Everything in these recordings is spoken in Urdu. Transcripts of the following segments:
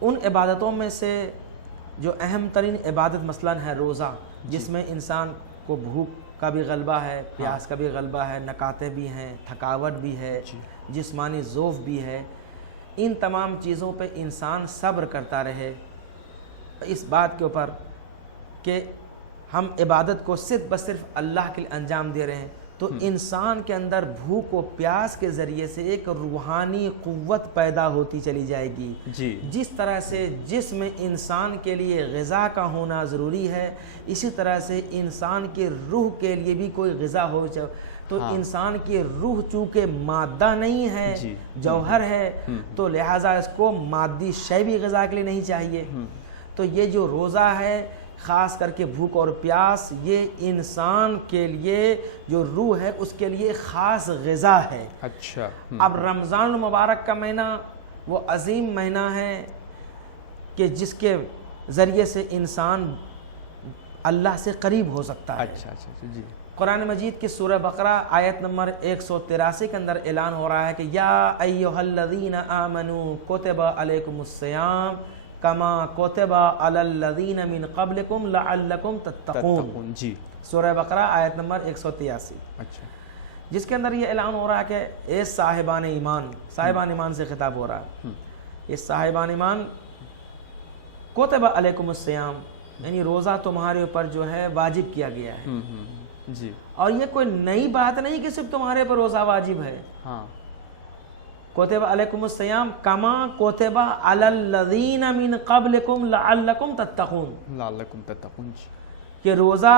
ان عبادتوں میں سے جو اہم ترین عبادت مثلاً ہے روزہ، جس میں انسان کو بھوک کا بھی غلبہ ہے، پیاس کا بھی غلبہ ہے، نکاتیں بھی ہیں، تھکاوٹ بھی ہے، جسمانی ذوف بھی ہے، ان تمام چیزوں پہ انسان صبر کرتا رہے اس بات کے اوپر کہ ہم عبادت کو صرف صرف اللہ کے لیے انجام دے رہے ہیں، تو انسان کے اندر بھوک و پیاس کے ذریعے سے ایک روحانی قوت پیدا ہوتی چلی جائے گی۔ جس طرح سے جسم انسان کے لیے غذا کا ہونا ضروری ہے، اسی طرح سے انسان کے روح کے لیے بھی کوئی غذا ہو تو انسان کی روح چونکہ مادہ نہیں ہے، جوہر ہے، تو لہٰذا اس کو مادی شے بھی غذا کے لیے نہیں چاہیے۔ تو یہ جو روزہ ہے، خاص کر کے بھوک اور پیاس، یہ انسان کے لیے جو روح ہے اس کے لیے خاص غذا ہے۔ اچھا، اب رمضان المبارک کا مہینہ وہ عظیم مہینہ ہے کہ جس کے ذریعے سے انسان اللہ سے قریب ہو سکتا ہے۔ اچھا اچھا جی۔ قرآن مجید کی سورہ بقرہ آیت نمبر 183 کے اندر اعلان ہو رہا ہے کہ یا ایھا الذین آمنوا کتب علیکم الصیام کما کتب علی الذین من قبلکم لعلکم تتقون۔ جی، سورہ بقرہ آیت نمبر 183، اچھا، جس کے اندر یہ اعلان ہو رہا ہے کہ اے صاحبان ایمان، صاحبان ایمان سے خطاب ہو رہا ہے، یہ صاحبان ایمان کتب علیکم الصیام، یعنی روزہ تمہارے اوپر جو ہے واجب کیا گیا ہے۔ جی، اور یہ کوئی نئی بات نہیں کہ صرف تمہارے پر روزہ واجب ہے۔ ہاں، کتب علیکم الصیام کما کتب علی الذین من قبلکم لعلکم تتقون، لعلکم تتقون، کہ روزہ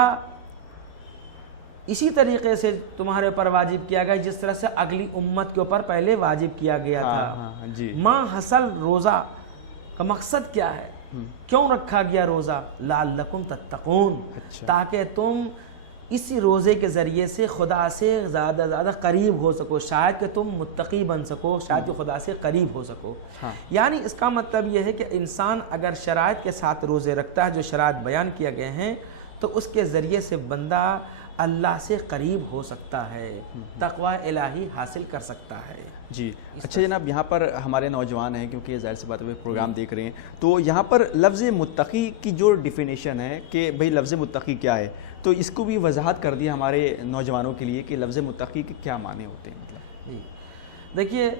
اسی طریقے سے تمہارے اوپر واجب کیا گیا جس طرح سے اگلی امت کے اوپر پہلے واجب کیا گیا تھا۔ جی، ما حصل روزہ کا مقصد کیا ہے، کیوں رکھا گیا روزہ؟ لعلکم تتقون، تاکہ تم اسی روزے کے ذریعے سے خدا سے زیادہ زیادہ قریب ہو سکو، شاید کہ تم متقی بن سکو، شاید کہ خدا سے قریب ہو سکو۔ یعنی اس کا مطلب یہ ہے کہ انسان اگر شرائط کے ساتھ روزے رکھتا ہے جو شرائط بیان کیے گئے ہیں، تو اس کے ذریعے سے بندہ اللہ سے قریب ہو سکتا ہے، تقوی الہی حاصل کر سکتا ہے۔ جی، اچھا جناب، یہاں پر ہمارے نوجوان ہیں کیونکہ ظاہر سی بات ہے پروگرام دیکھ رہے ہیں، تو یہاں پر لفظ متقی کی جو ڈیفینیشن ہے کہ بھئی لفظ متقی کیا ہے، تو اس کو بھی وضاحت کر دیا ہمارے نوجوانوں کے لیے کہ لفظ متقی کے کیا معنی ہوتے ہیں۔ مطلب جی دیکھیے،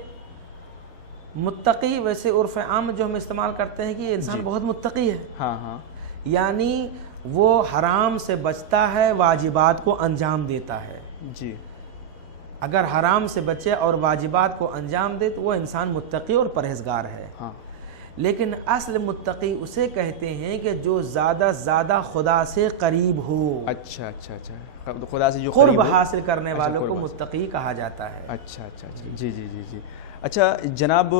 متقی ویسے عرف عام جو ہم استعمال کرتے ہیں کہ یہ انسان بہت متقی ہے، ہاں، یعنی وہ حرام سے بچتا ہے، واجبات کو انجام دیتا ہے۔ جی، اگر حرام سے بچے اور واجبات کو انجام دے تو وہ انسان متقی اور پرہیزگار ہے۔ لیکن اصل متقی اسے کہتے ہیں کہ جو زیادہ زیادہ خدا سے قریب ہو۔ اچھا، خدا سے جو قرب حاصل کرنے والوں کو متقی کہا جاتا ہے۔ اچھا، جی۔ اچھا جناب،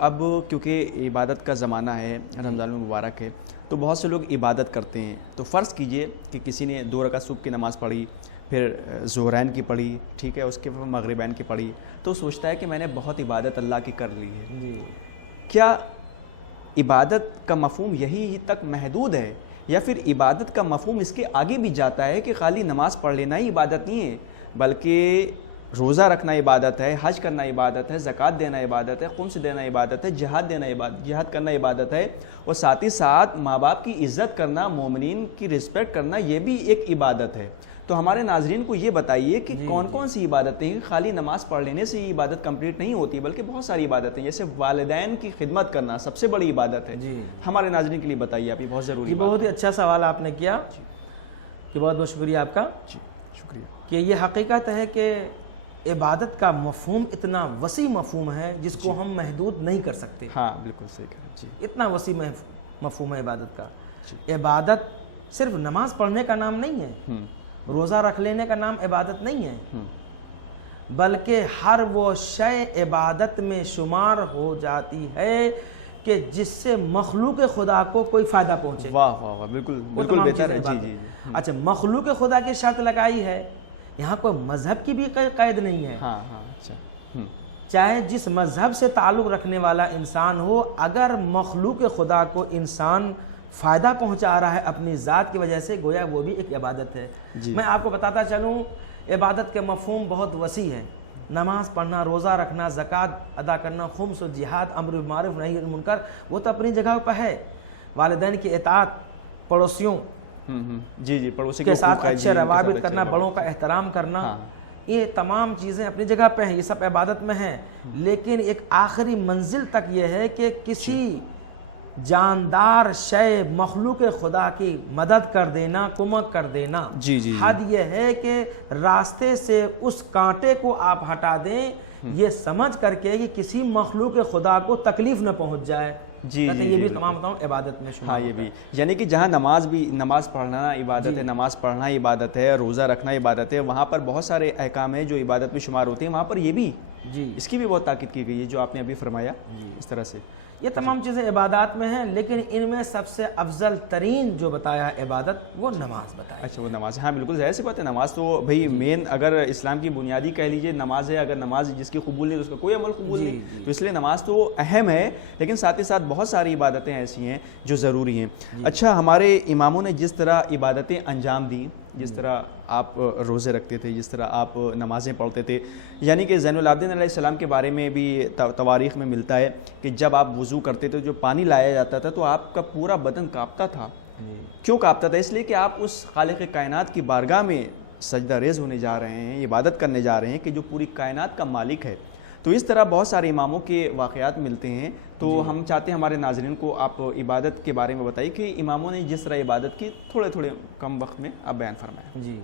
اب کیونکہ عبادت کا زمانہ ہے، رمضان المبارک ہے، تو بہت سے لوگ عبادت کرتے ہیں، تو فرض کیجئے کہ کسی نے 2 رکعت صبح کی نماز پڑھی، پھر ظہرین کی پڑھی، ٹھیک ہے، اس کے بعد مغربین کی پڑھی، تو سوچتا ہے کہ میں نے بہت عبادت اللہ کی کر لی ہے۔ جی، کیا عبادت کا مفہوم یہی تک محدود ہے، یا پھر عبادت کا مفہوم اس کے آگے بھی جاتا ہے کہ خالی نماز پڑھ لینا ہی عبادت نہیں ہے، بلکہ روزہ رکھنا عبادت ہے، حج کرنا عبادت ہے، زکوٰۃ دینا عبادت ہے، خمس دینا عبادت ہے، جہاد کرنا عبادت ہے، اور ساتھ ہی ساتھ ماں باپ کی عزت کرنا، مومنین کی رسپیکٹ کرنا، یہ بھی ایک عبادت ہے۔ تو ہمارے ناظرین کو یہ بتائیے کہ کون کون سی عبادتیں ہیں؟ خالی نماز پڑھ لینے سے یہ عبادت کمپلیٹ نہیں ہوتی، بلکہ بہت ساری عبادتیں، جیسے والدین کی خدمت کرنا سب سے بڑی عبادت ہے۔ ہمارے ناظرین کے لیے بتائیے آپ، یہ بہت ضروری ہے۔ بہت ہی اچھا سوال آپ نے کیا، کہ بہت بہت شکریہ آپ کا۔ جی، شکریہ۔ کہ یہ حقیقت ہے کہ عبادت کا مفہوم اتنا وسیع مفہوم ہے جس کو ہم محدود نہیں کر سکتے۔ ہاں، بالکل صحیح کہا جی۔ اتنا وسیع مفہوم ہے عبادت کا۔ عبادت صرف نماز پڑھنے کا نام نہیں ہے، روزہ رکھ لینے کا نام عبادت نہیں ہے، بلکہ ہر وہ شے عبادت میں شمار ہو جاتی ہے کہ جس سے مخلوق خدا کو کوئی فائدہ پہنچے۔ واہ واہ واہ، بالکل بالکل بہتر ہے۔ جی۔ اچھا، مخلوق خدا کی شرط لگائی ہے، یہاں کوئی مذہب کی بھی قید نہیں ہے۔ ہاں، اچھا، چاہے جس مذہب سے تعلق رکھنے والا انسان ہو، اگر مخلوق خدا کو انسان فائدہ پہنچا رہا ہے اپنی ذات کی وجہ سے، گویا وہ بھی ایک عبادت ہے۔ میں آپ کو بتاتا چلوں، عبادت کے مفہوم بہت وسیع ہے۔ نماز پڑھنا، روزہ رکھنا، زکوٰۃ ادا کرنا، خمس و جہاد، امر بالمعروف نہی عن المنکر، وہ تو اپنی جگہ پہ ہے. والدین کی اطاعت، پڑوسیوں جی پڑوسی کے ساتھ اچھے روابط کرنا، بڑوں کا احترام کرنا، یہ تمام چیزیں اپنی جگہ پہ ہیں، یہ سب عبادت میں ہیں. لیکن ایک آخری منزل تک یہ ہے کہ کسی جاندار شے مخلوق خدا کی مدد کر دینا، کمک کر دینا. حد یہ ہے کہ راستے سے اس کانٹے کو آپ ہٹا دیں یہ سمجھ کر کے کہ کسی مخلوق خدا کو تکلیف نہ پہنچ جائے. یہ بھی تمام عبادت میں شامل. یہ بھی یعنی کہ جہاں نماز پڑھنا عبادت ہے، نماز پڑھنا عبادت ہے، روزہ رکھنا عبادت ہے، وہاں پر بہت سارے احکام ہیں جو عبادت میں شمار ہوتے ہیں، وہاں پر یہ بھی اس کی بھی بہت تاکید کی گئی ہے جو آپ نے ابھی فرمایا. اس طرح سے یہ تمام چیزیں عبادات میں ہیں، لیکن ان میں سب سے افضل ترین جو بتایا عبادت وہ نماز بتایا. اچھا وہ نماز. ہاں بالکل ظاہر سی بات ہے، نماز تو بھائی مین اگر اسلام کی بنیادی کہہ لیجئے نماز ہے. اگر نماز جس کی قبول نہیں تو اس کا کوئی عمل قبول نہیں. تو اس لیے نماز تو اہم ہے، لیکن ساتھ ہی ساتھ بہت ساری عبادتیں ایسی ہیں جو ضروری ہیں. اچھا ہمارے اماموں نے جس طرح عبادتیں انجام دیں، جس طرح آپ روزے رکھتے تھے، جس طرح آپ نمازیں پڑھتے تھے، یعنی کہ زین العابدین علیہ السلام کے بارے میں بھی تواریخ میں ملتا ہے کہ جب آپ وضو کرتے تھے جو پانی لایا جاتا تھا تو آپ کا پورا بدن کانپتا تھا. کیوں کانپتا تھا؟ اس لیے کہ آپ اس خالق کائنات کی بارگاہ میں سجدہ ریز ہونے جا رہے ہیں، عبادت کرنے جا رہے ہیں کہ جو پوری کائنات کا مالک ہے. تو اس طرح بہت سارے اماموں کے واقعات ملتے ہیں. تو ہم چاہتے ہیں ہمارے ناظرین کو آپ عبادت کے بارے میں بتائیے کہ اماموں نے جس طرح عبادت کی تھوڑے کم وقت میں آپ بیان فرمائیں. جی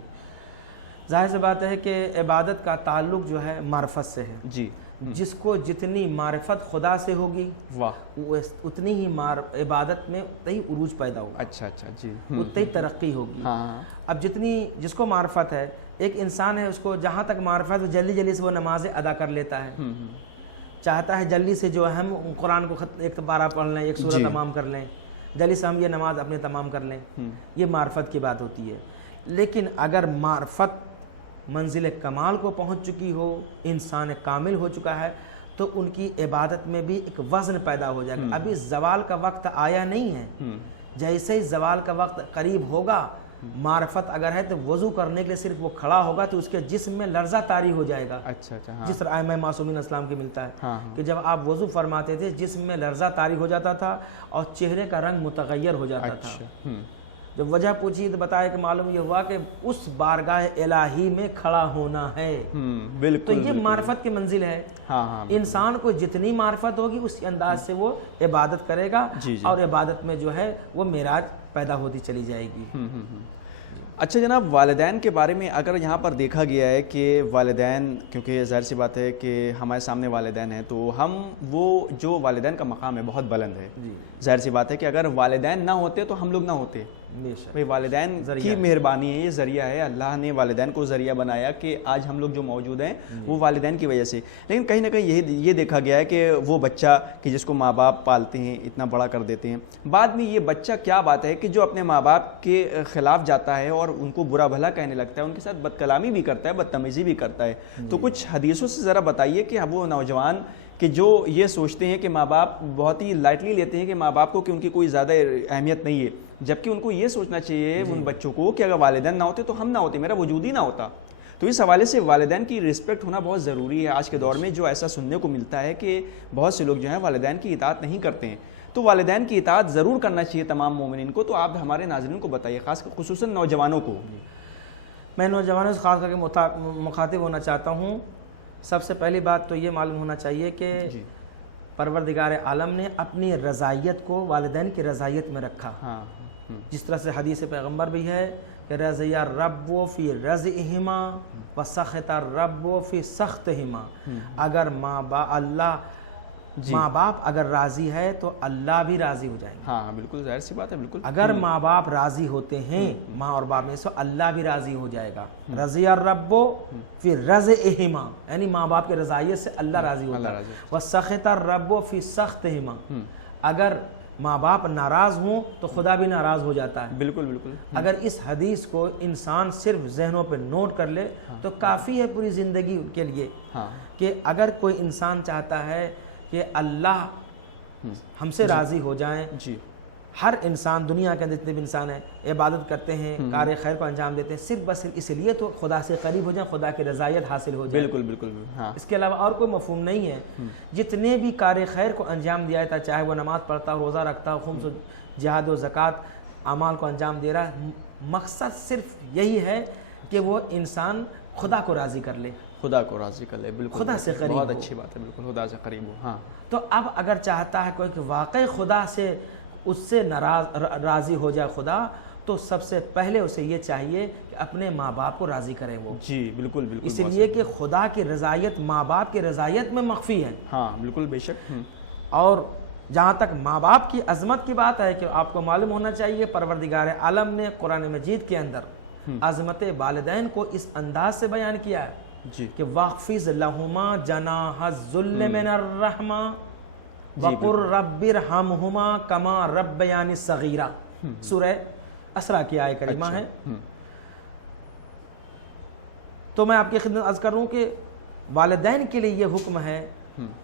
ظاہر سی بات ہے کہ عبادت کا تعلق جو ہے معرفت سے ہے. جس کو جتنی معرفت خدا سے ہوگی وہ اتنی ہی عبادت میں اتنی عروج پیدا ہوگا. اچھا جی اتنی ترقی ہوگی. اب جس کو معرفت ہے، ایک انسان ہے اس کو جہاں تک معرفت جلدی سے وہ نمازیں ادا کر لیتا ہے، چاہتا ہے جلدی سے جو ہم قرآن کو ایک پارہ پڑھ لیں، ایک سورہ تمام کر لیں، جلدی سے ہم یہ نماز اپنے تمام کر لیں. یہ معرفت کی بات ہوتی ہے. لیکن اگر معرفت منزل کمال کو پہنچ چکی ہو، انسان کامل ہو چکا ہے، تو ان کی عبادت میں بھی ایک وزن پیدا ہو جائے گا. ابھی زوال کا وقت آیا نہیں ہے، جیسے ہی زوال کا وقت قریب ہوگا، معرفت اگر ہے تو وضو کرنے کے لیے صرف وہ کھڑا ہوگا تو اس کے جسم میں لرزہ طاری ہو جائے گا. جس طرح ائمہ معصومین اسلام کے ملتا ہے کہ جب آپ وضو فرماتے تھے جسم میں لرزہ طاری ہو جاتا تھا اور چہرے کا رنگ متغیر ہو جاتا تھا. جب وجہ پوچھی تو بتایا کہ معلوم یہ ہوا کہ اس بارگاہ الہی میں کھڑا ہونا ہے. تو یہ معرفت کی منزل ہے. انسان کو جتنی معرفت ہوگی اس انداز سے وہ عبادت کرے گا اور عبادت میں جو ہے وہ معراج پیدا ہوتی چلی جائے گی. اچھا جناب، والدین کے بارے میں اگر یہاں پر دیکھا گیا ہے کہ والدین، کیونکہ ظاہر سی بات ہے کہ ہمارے سامنے والدین ہیں تو ہم وہ جو والدین کا مقام ہے بہت بلند ہے. ظاہر سی بات ہے کہ اگر والدین نہ ہوتے تو ہم لوگ نہ ہوتے. بھائی والدین کی مہربانی ہے، یہ ذریعہ ہے، اللہ نے والدین کو ذریعہ بنایا کہ آج ہم لوگ جو موجود ہیں وہ والدین کی وجہ سے. لیکن کہیں نہ کہیں یہ دیکھا گیا ہے کہ وہ بچہ کہ جس کو ماں باپ پالتے ہیں، اتنا بڑا کر دیتے ہیں، بعد میں یہ بچہ کیا بات ہے کہ جو اپنے ماں باپ کے خلاف جاتا ہے اور ان کو برا بھلا کہنے لگتا ہے، ان کے ساتھ بد کلامی بھی کرتا ہے، بدتمیزی بھی کرتا ہے. تو کچھ حدیثوں سے ذرا بتائیے کہ وہ نوجوان کہ جو یہ سوچتے ہیں کہ ماں باپ بہت ہی لائٹلی لیتے ہیں کہ ماں باپ کو کہ ان کی کوئی زیادہ اہمیت نہیں ہے، جبکہ ان کو یہ سوچنا چاہیے ان بچوں کو کہ اگر والدین نہ ہوتے تو ہم نہ ہوتے، میرا وجود ہی نہ ہوتا. تو اس حوالے سے والدین کی رسپیکٹ ہونا بہت ضروری ہے. آج کے دور میں جو ایسا سننے کو ملتا ہے کہ بہت سے لوگ جو ہیں والدین کی اطاعت نہیں کرتے ہیں، تو والدین کی اطاعت ضرور کرنا چاہیے تمام مومنین کو. تو آپ ہمارے ناظرین کو بتائیے، خصوصاً نوجوانوں کو. میں نوجوانوں سے خاص کر کے مخاطب ہونا چاہتا ہوں. سب سے پہلی بات تو یہ معلوم ہونا چاہیے کہ پروردگار عالم نے اپنی رضائیت کو والدین کی رضائیت میں رکھا. جس طرح سے حدیث پیغمبر بھی ہے کہ رضی الرب فی رضئہما وسخط الرب فی سخطہما. اگر ماں باپ اگر راضی ہے تو اللہ بھی راضی ہو جائیں گے. ہاں بالکل ظاہر سی بات ہے. بالکل اگر ماں باپ راضی ہوتے ہیں ماں اور باپ میں سے اللہ بھی راضی ہو جائے گا. رضی الرب فی رضئہما یعنی ماں باپ کے رضائیت سے اللہ راضی ہوتا ہے. وسخط الرب فی سخطہما اگر ماں باپ ناراض ہوں تو خدا بھی ناراض ہو جاتا ہے. بالکل. اگر اس حدیث کو انسان صرف ذہنوں پہ نوٹ کر لے تو کافی ہے پوری زندگی کے لیے کہ اگر کوئی انسان چاہتا ہے کہ اللہ ہم سے راضی ہو جائیں ہر انسان دنیا کے اندر جتنے بھی انسان ہیں عبادت کرتے ہیں، کار خیر کو انجام دیتے ہیں صرف بس صرف اس لیے تو خدا سے قریب ہو جائیں، خدا کی رضایت حاصل ہو جائے، بالکل بالکل ہاں، اس کے علاوہ اور کوئی مفہوم نہیں ہے۔ جتنے بھی کار خیر کو انجام دیا جاتا ہے، چاہے وہ نماز پڑھتا ہو، روزہ رکھتا ہو، خمس و جہاد و زکوٰۃ اعمال کو انجام دے رہا ہے، مقصد صرف یہی ہے کہ وہ انسان خدا کو راضی کر لے، خدا کو راضی کر لے، بالکل خدا سے قریب بہت ہو۔ اچھی بات ہے، بالکل خدا سے قریب ہو، ہاں تو اب اگر چاہتا ہے کوئی کہ واقعی خدا سے اس سے راضی ہو جائے خدا، تو سب سے پہلے اسے یہ چاہیے کہ اپنے ماں باپ کو راضی کرے وہ، جی بالکل بالکل، اس لیے کہ خدا کی رضایت ماں باپ کی رضایت میں مخفی ہے۔ ہاں بالکل بے شک، اور جہاں تک ماں باپ کی عظمت کی بات ہے کہ آپ کو معلوم ہونا چاہیے پروردگار عالم نے قرآن مجید کے اندر عظمت والدین کو اس انداز سے بیان کیا ہے جی کہ واخفض لہما جناح الذل من الرحمہ وقر رب ارحمہما کما ربیانی صغیرہ، سورہ اسراء کی آیہ کریمہ ہے۔ تو میں آپ کی خدمت عرض کر رہا ہوں کہ والدین کے لیے یہ حکم ہے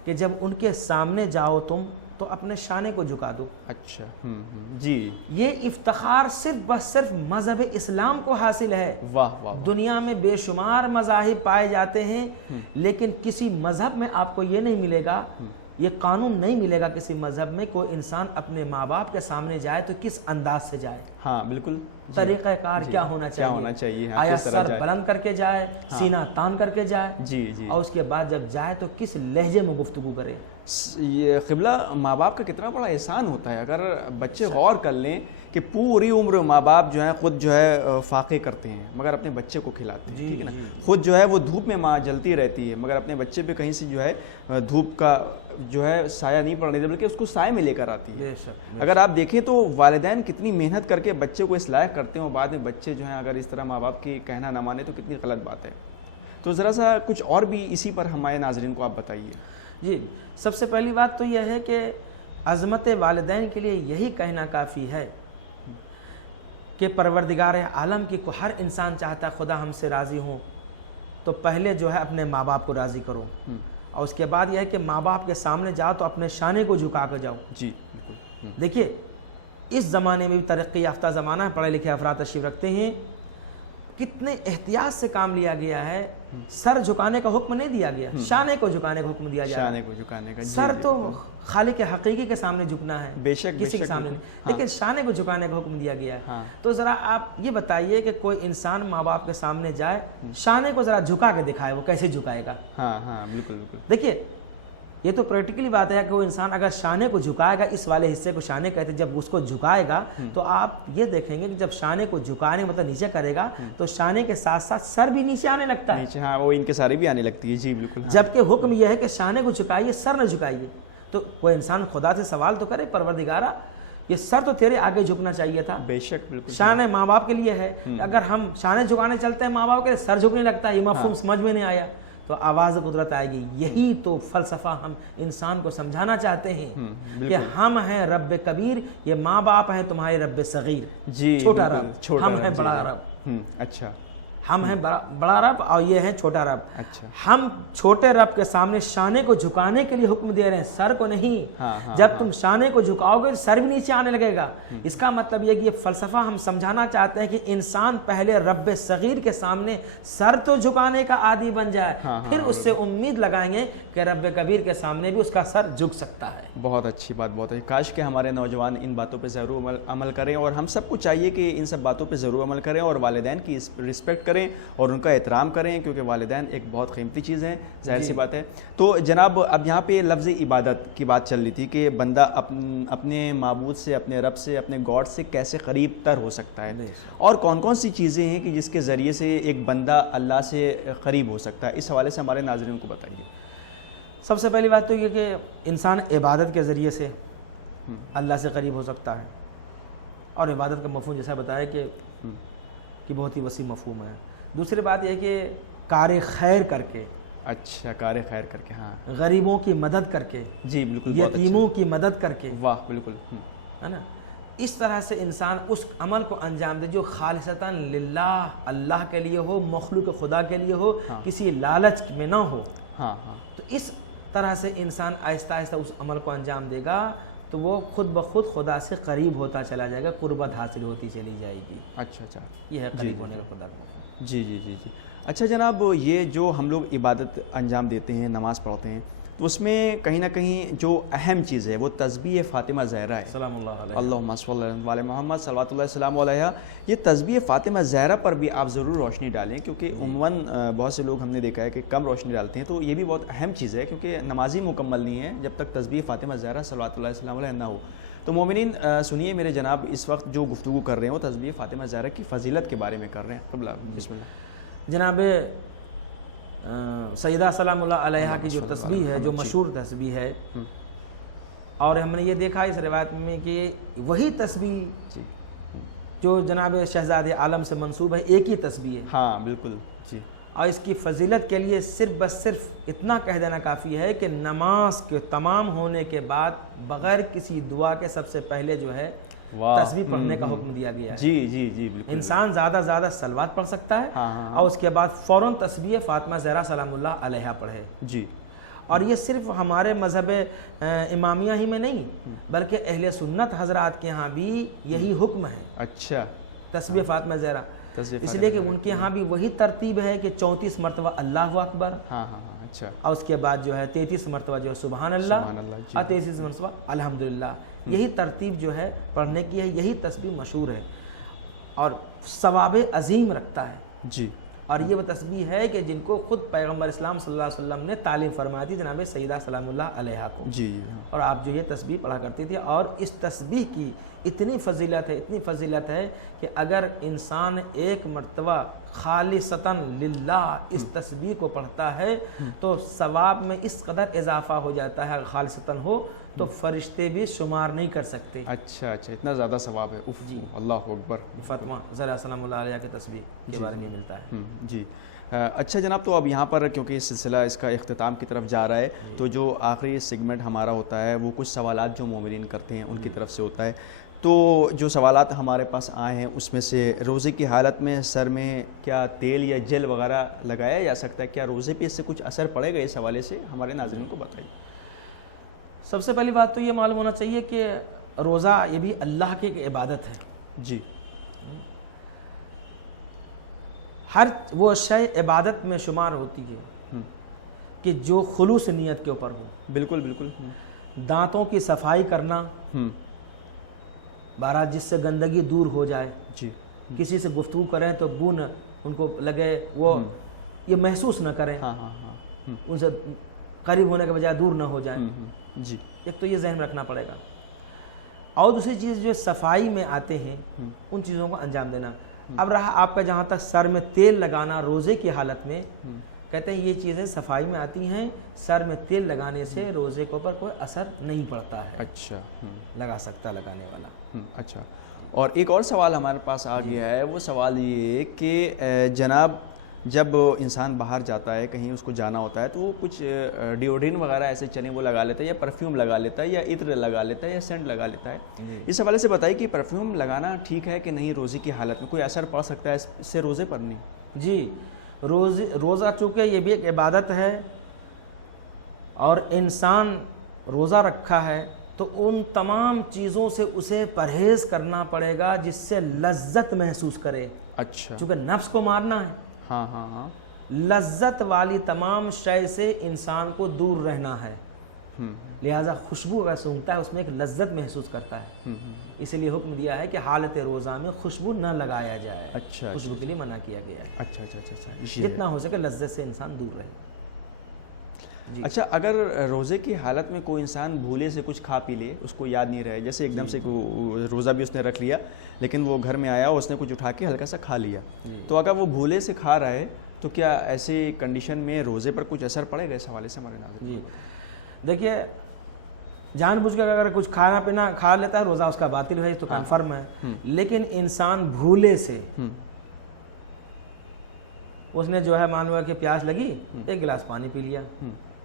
کہ جب ان کے سامنے جاؤ تم تو اپنے شانے کو جھکا دو۔ اچھا جی، یہ افتخار صرف بس صرف مذہب اسلام کو حاصل ہے۔ واہ واہ، دنیا میں بے شمار مذاہب پائے جاتے ہیں، لیکن کسی مذہب میں آپ کو یہ نہیں ملے گا، یہ قانون نہیں ملے گا کسی مذہب میں کوئی انسان اپنے ماں باپ کے سامنے جائے تو کس انداز سے جائے، ہاں بالکل، طریقہ کار کیا ہونا کیا ہونا چاہیے، آیا سر بلند کر کے جائے، سینہ تان کر کے جائے، جی جی، اور اس کے بعد جب جائے تو کس لہجے میں گفتگو کرے۔ یہ قبلہ ماں باپ کا کتنا بڑا احسان ہوتا ہے، اگر بچے غور کر لیں کہ پوری عمر ماں باپ جو ہیں خود جو ہے فاقے کرتے ہیں مگر اپنے بچے کو کھلاتے ہیں، ٹھیک ہے نا، خود جو ہے وہ دھوپ میں ماں جلتی رہتی ہے مگر اپنے بچے پہ کہیں سے جو ہے دھوپ کا جو ہے سایہ نہیں پڑنے دیتی بلکہ اس کو سائے میں لے کر آتی ہے۔ اگر آپ دیکھیں تو والدین کتنی محنت کر کے بچے کو اس لائق کرتے ہیں اور بعد میں بچے جو ہیں اگر اس طرح ماں باپ کی کہنا نہ مانے تو کتنی غلط بات ہے۔ تو ذرا سا کچھ اور بھی اسی پر ہمارے ناظرین کو آپ بتائیے۔ جی، سب سے پہلی بات تو یہ ہے کہ عظمت والدین کے لیے یہی کہنا کافی ہے کہ پروردگار عالم کی کو ہر انسان چاہتا ہے خدا ہم سے راضی ہوں، تو پہلے جو ہے اپنے ماں باپ کو راضی کرو، اور اس کے بعد یہ ہے کہ ماں باپ کے سامنے جاؤ تو اپنے شانے کو جھکا کر جاؤ۔ جی بالکل، دیکھیے اس زمانے میں بھی ترقی یافتہ زمانہ ہے، پڑھے لکھے افراد تشریف رکھتے ہیں، کتنے احتیاط سے کام لیا گیا ہے، سر جھکانے کا حکم نہیں دیا گیا، شانے کو جھکانے کا حکم دیا جائے، شانے کو جھکانے کا، سر تو خالق حقیقی کے سامنے جھکنا ہے، بے شک کسی کے سامنے نہیں، لیکن شانے کو جھکانے کا حکم دیا گیا ہے۔ تو ذرا آپ یہ بتائیے کہ کوئی انسان ماں باپ کے سامنے جائے، شانے کو ذرا جھکا کے دکھائے، وہ کیسے جھکائے گا؟ ہاں ہاں بالکل بالکل، دیکھیے یہ تو پریکٹیکلی بات ہے کہ وہ انسان اگر شانے کو جھکائے گا، اس والے حصے کو شانے کہتے ہیں، جب اس کو جھکائے گا تو آپ یہ دیکھیں گے کہ جب شانے کو جھکانے مطلب نیچے کرے گا تو شانے کے ساتھ ساتھ سر بھی نیچے آنے لگتا ہے، نیچے، ہاں وہ ان کے سارے بھی آنے لگتی ہے، جی بالکل، جبکہ حکم یہ ہے کہ شانے کو جھکائیے، سر نہ جھکائیے۔ تو کوئی انسان خدا سے سوال تو کرے، پروردگارا یہ سر تو تیرے آگے جھکنا چاہیے تھا۔ بے شک بالکل، شانے ماں باپ کے لیے ہے، اگر ہم شانے جھکانے چلتے ہیں ماں باپ کے لیے سر جھکنے لگتا ہے، یہ مفہوم سمجھ میں نہیں آیا تو آواز قدرت آئے گی۔ یہی تو فلسفہ ہم انسان کو سمجھانا چاہتے ہیں کہ ہم ہیں رب کبیر، یہ ماں باپ ہیں تمہارے رب صغیر، جی چھوٹا رب، ہم ہیں بڑا رب، اچھا، ہم ہیں بڑا رب اور یہ ہیں چھوٹا رب۔ اچھا، ہم چھوٹے رب کے سامنے شانے کو جھکانے کے لیے حکم دے رہے ہیں، سر کو نہیں۔ جب تم شانے کو جھکاؤ گے سر بھی نیچے آنے لگے گا۔ اس کا مطلب یہ کہ یہ فلسفہ ہم سمجھانا چاہتے ہیں کہ انسان پہلے رب صغیر کے سامنے سر تو جھکانے کا عادی بن جائے، پھر اس سے امید لگائیں گے کہ رب کبیر کے سامنے بھی اس کا سر جھک سکتا ہے۔ بہت اچھی بات، بہت اچھی، کاش کہ ہمارے نوجوان ان باتوں پہ ضرور عمل کریں، اور ہم سب کو چاہیے کہ ان سب باتوں پہ ضرور عمل کریں اور والدین کی رسپیکٹ کریں اور ان کا احترام کریں، کیونکہ والدین ایک بہت قیمتی چیز ہے، ظاہر سی بات ہے۔ تو جناب اب یہاں پہ لفظ عبادت کی بات چل رہی تھی کہ بندہ اپنے معبود سے، اپنے رب سے، اپنے گاڈ سے کیسے قریب تر ہو سکتا ہے، اور کون کون سی چیزیں ہیں کہ جس کے ذریعے سے ایک بندہ اللہ سے قریب ہو سکتا ہے، اس حوالے سے ہمارے ناظرین کو بتائیے۔ سب سے پہلی بات تو یہ کہ انسان عبادت کے ذریعے سے اللہ سے قریب ہو سکتا ہے، اور عبادت کا مفہوم جیسا بتایا کہ بہت ہی وسیع مفہوم ہے۔ دوسری بات یہ کہ کار خیر کر کے، اچھا، کار خیر کر کے، ہاں، غریبوں کی مدد کر کے، جی بالکل، یتیموں کی مدد کر کے، واہ بالکل، ہے نا، اس طرح سے انسان اس عمل کو انجام دے جو خالصتاً للہ، اللہ کے لیے ہو، مخلوق خدا کے لیے ہو، کسی لالچ میں نہ ہو۔ ہاں ہاں، تو اس طرح سے انسان آہستہ آہستہ اس عمل کو انجام دے گا تو وہ خود بخود خدا سے قریب ہوتا چلا جائے گا، قربت حاصل ہوتی چلی جائے گی۔ اچھا اچھا، یہ ہے قریب ہونے کا خدا کو۔ جی جی جی جی۔ اچھا جناب، یہ جو ہم لوگ عبادت انجام دیتے ہیں، نماز پڑھتے ہیں، تو اس میں کہیں نہ کہیں جو اہم چیز ہے وہ تسبیح فاطمہ زہرا ہے، سلام اللہ علیہ۔ اللہم صلی اللہ علیہ محمد صلوات اللہ السلام علیہ۔ یہ تسبیح فاطمہ زہرا پر بھی آپ ضرور روشنی ڈالیں، کیونکہ عموماً بہت سے لوگ ہم نے دیکھا ہے کہ کم روشنی ڈالتے ہیں، تو یہ بھی بہت اہم چیز ہے، کیونکہ نمازی مکمل نہیں ہے جب تک تسبیح فاطمہ زہرا صلوات اللہ السلام علیہ نہ ہو۔ تو مومنین سنیے میرے جناب، اس وقت جو گفتگو کر رہے ہیں وہ تسبیح فاطمہ زہرا کی فضیلت کے بارے میں کر رہے ہیں۔ قبلہ بسم اللہ۔ جناب سیدہ سلام اللہ علیہ کی جو تسبیح ہے، جو مشہور تسبیح ہے، اور ہم نے یہ دیکھا اس روایت میں کہ وہی تسبیح جو جناب شہزاد عالم سے منسوب ہے، ایک ہی تسبیح ہے۔ ہاں بالکل جی۔ اور اس کی فضیلت کے لیے صرف بس صرف اتنا کہہ دینا کافی ہے کہ نماز کے تمام ہونے کے بعد بغیر کسی دعا کے سب سے پہلے جو ہے تسبیح پڑھنے کا حکم دیا گیا ہے۔ جی جی جی بالکل۔ انسان زیادہ زیادہ صلوات پڑھ سکتا ہے اور اس کے بعد فوراً تسبیح فاطمہ زہرا سلام اللہ علیہ پڑھے۔ جی۔ اور یہ صرف ہمارے مذہب امامیہ ہی میں نہیں، بلکہ اہل سنت حضرات کے ہاں بھی یہی حکم ہے۔ اچھا، تسبیح فاطمہ زہرا، اس لیے کہ ان کے ہاں بھی وہی ترتیب ہے کہ 34 مرتبہ اللہ اکبر، اچھا، اور اس کے بعد جو ہے 33 مرتبہ جو ہے سبحان اللہ، اور 33 مرتبہ الحمدللہ۔ یہی ترتیب جو ہے پڑھنے کی ہے، یہی تسبیح مشہور ہے اور ثواب عظیم رکھتا ہے۔ جی۔ اور یہ وہ تسبیح ہے کہ جن کو خود پیغمبر اسلام صلی اللہ علیہ وسلم نے تعلیم فرمائی تھی جناب سیدہ سلام اللہ علیہ کو۔ جی۔ اور آپ جو یہ تسبیح پڑھا کرتی تھی، اور اس تسبیح کی اتنی فضیلت ہے کہ اگر انسان ایک مرتبہ خالصتاً للہ اس تسبیح کو پڑھتا ہے تو ثواب میں اس قدر اضافہ ہو جاتا ہے، اگر خالصتاً ہو تو فرشتے بھی شمار نہیں کر سکتے۔ اچھا اچھا، اتنا زیادہ ثواب ہے۔ جی، اللہ اکبر۔ فاطمہ زہرا سلام اللہ علیہ کی تسبیح کے بارے میں ملتا ہے۔ جی۔ اچھا جناب، تو اب یہاں پر کیونکہ یہ سلسلہ اس کا اختتام کی طرف جا رہا ہے، تو جو آخری سیگمنٹ ہمارا ہوتا ہے وہ کچھ سوالات جو مومنین کرتے ہیں ان کی طرف سے ہوتا ہے۔ تو جو سوالات ہمارے پاس آئے ہیں اس میں سے، روزے کی حالت میں سر میں کیا تیل یا جیل وغیرہ لگایا جا سکتا ہے؟ کیا روزے پہ اس سے کچھ اثر پڑے گا؟ اس حوالے سے ہمارے ناظرین کو بتائیے۔ سب سے پہلی بات تو یہ معلوم ہونا چاہیے کہ روزہ یہ بھی اللہ کی ایک عبادت ہے۔ جی۔ ہر وہ شے عبادت میں شمار ہوتی ہے کہ جو خلوص نیت کے اوپر ہو۔ بالکل بالکل۔ دانتوں کی صفائی کرنا، بہرحال جس سے گندگی دور ہو جائے۔ جی۔ کسی سے گفتگو کریں تو بو نہ ان کو لگے، وہ یہ محسوس نہ کریں، ان سے قریب ہونے کے بجائے دور نہ ہو جائیں۔ جی، ایک تو یہ ذہن میں رکھنا پڑے گا۔ اور دوسری چیز جو صفائی میں آتے ہیں ان چیزوں کو انجام دینا۔ اب رہا آپ کا جہاں تک سر میں تیل لگانا روزے کی حالت میں، کہتے ہیں یہ چیزیں صفائی میں آتی ہیں، سر میں تیل لگانے سے روزے کے اوپر کوئی اثر نہیں پڑتا ہے۔ اچھا، لگا سکتا لگانے والا۔ اچھا، اور ایک اور سوال ہمارے پاس آ گیا ہے، وہ سوال یہ کہ جناب جب انسان باہر جاتا ہے، کہیں اس کو جانا ہوتا ہے، تو وہ کچھ ڈیوڈرین وغیرہ ایسے چنے وہ لگا لیتا ہے، یا پرفیوم لگا لیتا ہے، یا عطر لگا لیتا ہے، یا سینٹ لگا لیتا ہے۔ اس حوالے سے بتائیے کہ پرفیوم لگانا ٹھیک ہے کہ نہیں؟ روزے کی حالت میں کوئی اثر پڑ سکتا ہے اس سے روزے پر؟ نہیں جی، روزہ چونکہ یہ بھی ایک عبادت ہے اور انسان روزہ رکھا ہے تو ان تمام چیزوں سے اسے پرہیز کرنا پڑے گا جس سے لذت محسوس کرے۔ اچھا، چونکہ نفس کو مارنا ہے، ہاں ہاں ہاں، لذت والی تمام شے سے انسان کو دور رہنا ہے۔ لہٰذا خوشبو اگر سونگتا ہے اس میں ایک لذت محسوس کرتا ہے، اس لیے حکم دیا ہے کہ حالت روزہ میں خوشبو نہ لگایا جائے۔ اچھا، خوشبو کے لیے منع کیا گیا ہے۔ اچھا اچھا اچھا، جتنا ہو سکے لذت سے انسان دور رہے۔ اچھا، اگر روزے کی حالت میں کوئی انسان بھولے سے کچھ کھا پی لے، اس کو یاد نہیں رہے، جیسے ایک دم سے روزہ بھی اس نے رکھ لیا لیکن وہ گھر میں آیا اور اس نے کچھ اٹھا کے ہلکا سا کھا لیا، تو اگر وہ بھولے سے کھا رہا ہے تو کیا ایسی کنڈیشن میں روزے پر کچھ اثر پڑے گا؟ اس حوالے سے ہمارے ناظرین۔ جی دیکھیے، جان بوجھ کر اگر کچھ کھانا پینا کھا لیتا ہے روزہ اس کا باطل ہے تو کنفرم ہے، لیکن انسان بھولے سے اس نے جو ہے مان لیا کہ پیاس لگی، ایک گلاس پانی پی لیا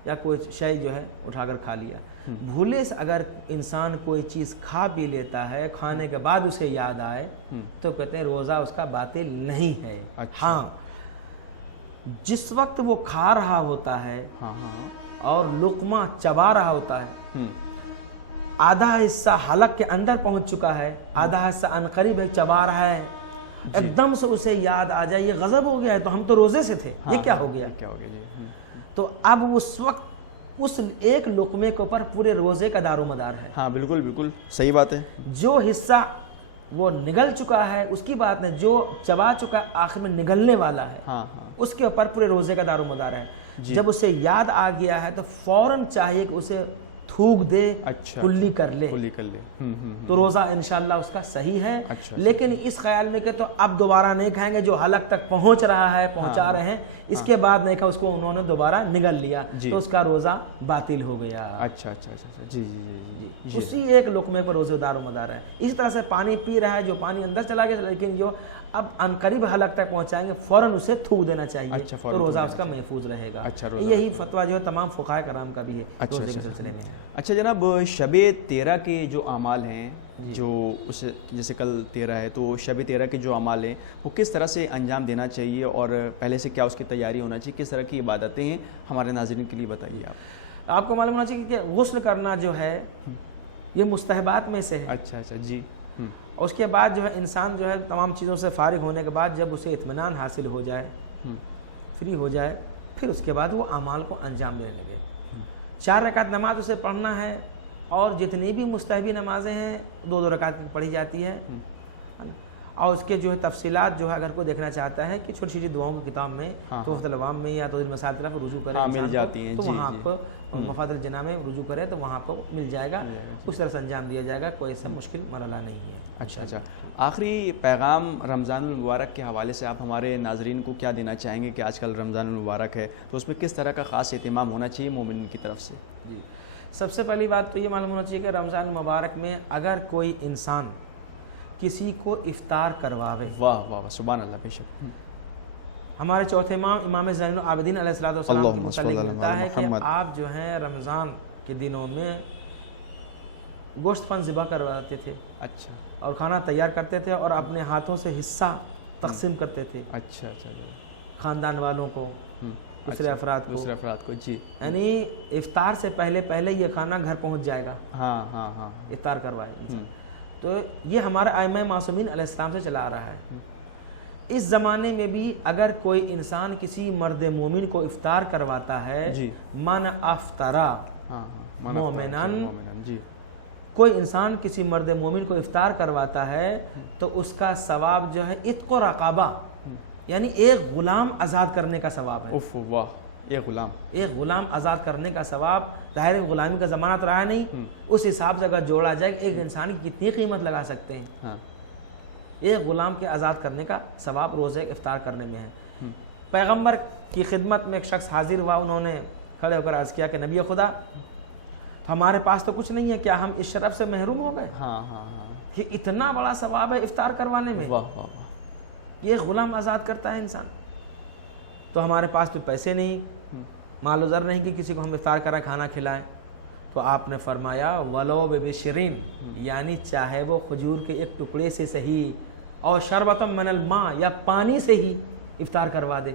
یا کوئی شے جو ہے اٹھا کر کھا لیا، بھولے سے اگر انسان کوئی چیز کھا پی لیتا ہے، کھانے کے بعد اسے یاد آئے تو کہتے ہیں روزہ اس کا باطل نہیں ہے۔ ہاں، جس وقت وہ کھا رہا ہوتا ہے اور لقمہ چبا رہا ہوتا ہے آدھا حصہ حلق کے اندر پہنچ چکا ہے، آدھا حصہ عنقریب ہے چبا رہا ہے، ایک دم سے اسے یاد آ جائے یہ غضب ہو گیا ہے، تو ہم تو روزے سے تھے، یہ کیا ہو گیا؟ جی تو اب اس وقت اس ایک لقمے کے اوپر پورے روزے کا دار و مدار ہے۔ ہاں بالکل بالکل صحیح بات ہے۔ جو حصہ وہ نگل چکا ہے اس کی بات نہیں، جو چبا چکا ہے آخر میں نگلنے والا ہے، ہاں ہاں اس کے اوپر پورے روزے کا دار و مدار ہے۔ جب اسے یاد آ گیا ہے تو فوراً چاہیے کہ اسے تھوک دے، اچھا کلی کر لے، کلی کر لے، تو روزہ انشاءاللہ اس کا صحیح ہے۔ اچھا لیکن اس خیال میں کہ تو اب دوبارہ نہیں کھائیں گے، جو حلق تک پہنچ رہا ہے پہنچا رہے ہیں، اس کے بعد نہیں کھا، اس کو انہوں نے دوبارہ نگل لیا تو اس کا روزہ باطل ہو گیا۔ اچھا اچھا اچھا جی جی جی جی اسی ایک لقمے پر روزے دار و مدار ہے۔ اسی طرح سے پانی پی رہا ہے، جو پانی اندر چلا گیا لیکن جو اب عنقریب حلق تک پہنچائیں گے فوراً اسے تھوک دینا چاہیے، تو روزہ اس کا محفوظ رہے گا۔ یہی فتویٰ جو ہے تمام فقہاء کرام کا بھی ہے روزے کے سلسلے میں۔ اچھا جناب، شب 13 کے جو اعمال ہیں، جو اسے جیسے کل 13 ہے تو شب 13 کے جو اعمال ہیں وہ کس طرح سے انجام دینا چاہیے، اور پہلے سے کیا اس کی تیاری ہونا چاہیے، کس طرح کی عبادتیں ہیں ہمارے ناظرین کے لیے بتائیے آپ۔ آپ کو معلوم ہونا چاہیے کہ غسل کرنا جو ہے یہ مستحبات میں سے ہے۔ اچھا اچھا جی۔ اور اس کے بعد جو ہے انسان جو ہے تمام چیزوں سے فارغ ہونے کے بعد جب اسے اطمینان حاصل ہو جائے، فری ہو جائے، پھر اس کے بعد وہ اعمال کو انجام دینے لگے۔ 4 رکعت نماز اسے پڑھنا ہے، اور جتنی بھی مستحبی نمازیں ہیں 2 رکعت پڑھی جاتی ہے، اور اس کے جو ہے تفصیلات جو ہے اگر کوئی دیکھنا چاہتا ہے کہ چھوٹی چھوٹی دعاؤں کی کتاب میں تحفۃ العوام میں یا توضیح المسائل طرف رجوع کرے مل جاتی ہیں، تو وہاں آپ کو مفاد الجناح میں رجوع کرے تو وہاں کو مل جائے گا، اس طرح سے انجام دیا جائے گا، کوئی ایسا مشکل مرحلہ نہیں ہے۔ اچھا اچھا، آخری پیغام رمضان المبارک کے حوالے سے آپ ہمارے ناظرین کو کیا دینا چاہیں گے کہ آج کل رمضان المبارک ہے تو اس میں کس طرح کا خاص اہتمام ہونا چاہیے مومنین کی طرف سے؟ جی، سب سے پہلی بات تو یہ معلوم ہونا چاہیے کہ رمضان المبارک میں اگر کوئی انسان کسی کو افطار کرواوے، واہ واہ سبحان اللہ، بے شک ہمارے چوتھے امام امام زین العابدین علیہ السلام کے متعلق ملتا ہے کہ آپ جو ہیں رمضان کے دنوں میں گوشت پن ذبح کرواتے تھے، اچھا، اور کھانا تیار کرتے تھے اور اپنے ہاتھوں سے حصہ تقسیم کرتے تھے، اچھا اچھا، خاندان والوں کو، دوسرے افراد کو، جی، یعنی افطار سے پہلے یہ کھانا گھر پہنچ جائے گا، ہاں ہاں ہاں، افطار کروائے۔ تو یہ ہمارا ائمہ معصومین علیہ السلام سے چلا آ رہا ہے۔ اس زمانے میں بھی اگر کوئی انسان کسی مرد مومن کو افطار کرواتا ہے، من افطرا مومنان، کوئی انسان کسی مرد مومن کو افطار کرواتا ہے تو اس کا ثواب جو ہے عتق و رقابہ، یعنی ایک غلام آزاد کرنے کا ثواب ہے۔ اوف واہ، ایک غلام آزاد کرنے کا ثواب، ظاہر غلامی کا زمانہ تو رہا نہیں، اس حساب سے اگر جوڑا جائے ایک انسان کی کتنی قیمت لگا سکتے ہیں، ایک غلام کے آزاد کرنے کا ثواب روزے افطار کرنے میں ہے۔ پیغمبر کی خدمت میں ایک شخص حاضر ہوا، انہوں نے کھڑے ہو کر عرض کیا کہ نبی خدا، ہمارے پاس تو کچھ نہیں ہے، کیا ہم اس شرف سے محروم ہو گئے؟ کہ اتنا بڑا ثواب ہے افطار کروانے میں، یہ غلام آزاد کرتا ہے انسان، تو ہمارے پاس تو پیسے نہیں، مال و زر نہیں کہ کسی کو ہم افطار کرائیں، کھانا کھلائیں۔ تو آپ نے فرمایا ولو بشرین، یعنی چاہے وہ کھجور کے ایک ٹکڑے سے صحیح، اور شربتم من الماء، یا پانی سے ہی افطار کروا دے،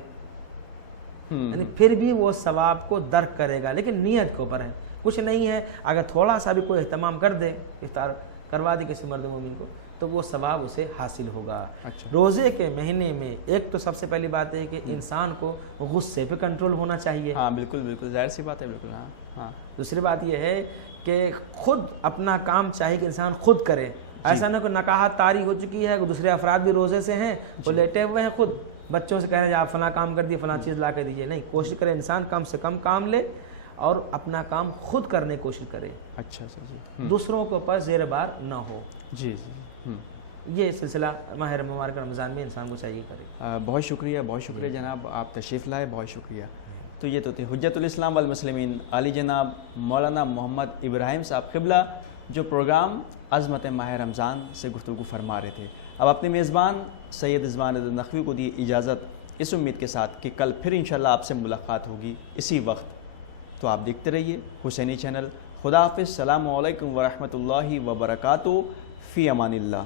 یعنی پھر بھی وہ ثواب کو درک کرے گا، لیکن نیت کے اوپر ہے، کچھ نہیں ہے، اگر تھوڑا سا بھی کوئی اہتمام کر دے، افطار کروا دے کسی مرد مومن کو، تو وہ ثواب اسے حاصل ہوگا۔ روزے کے مہینے میں ایک تو سب سے پہلی بات ہے کہ انسان کو غصے پہ کنٹرول ہونا چاہیے، ہاں بالکل بالکل ظاہر سی بات ہے، بالکل ہاں۔ دوسری بات یہ ہے کہ خود اپنا کام چاہیے کہ انسان خود کرے، ایسا نہ کہ نکاحت طاری ہو چکی ہے، دوسرے افراد بھی روزے سے ہیں، وہ لیٹے ہوئے ہیں، خود بچوں سے کہہ رہے ہیں آپ فلاں کام کر دیے، فلاں چیز لا کے دیجیے، نہیں، کوشش کرے انسان کم سے کم کام لے اور اپنا کام خود کرنے کی کوشش کرے، اچھا جی، دوسروں کے اوپر زیر بار نہ ہو۔ جی جی، یہ سلسلہ ماہ مبارک رمضان میں انسان کو چاہیے کرے۔ بہت شکریہ جناب، آپ تشریف لائے، بہت شکریہ۔ تو یہ تو تھے حجت الاسلام والمسلمین علی جناب مولانا محمد ابراہیم صاحب قبلہ، جو پروگرام عظمت ماہ رمضان سے گفتگو فرما رہے تھے۔ اب اپنے میزبان سید رضوان نقوی کو دی اجازت، اس امید کے ساتھ کہ کل پھر انشاءاللہ آپ سے ملاقات ہوگی اسی وقت، تو آپ دیکھتے رہیے حسینی چینل۔ خدا حافظ، السلام علیکم ورحمۃ اللہ وبرکاتہ، فی امان اللہ۔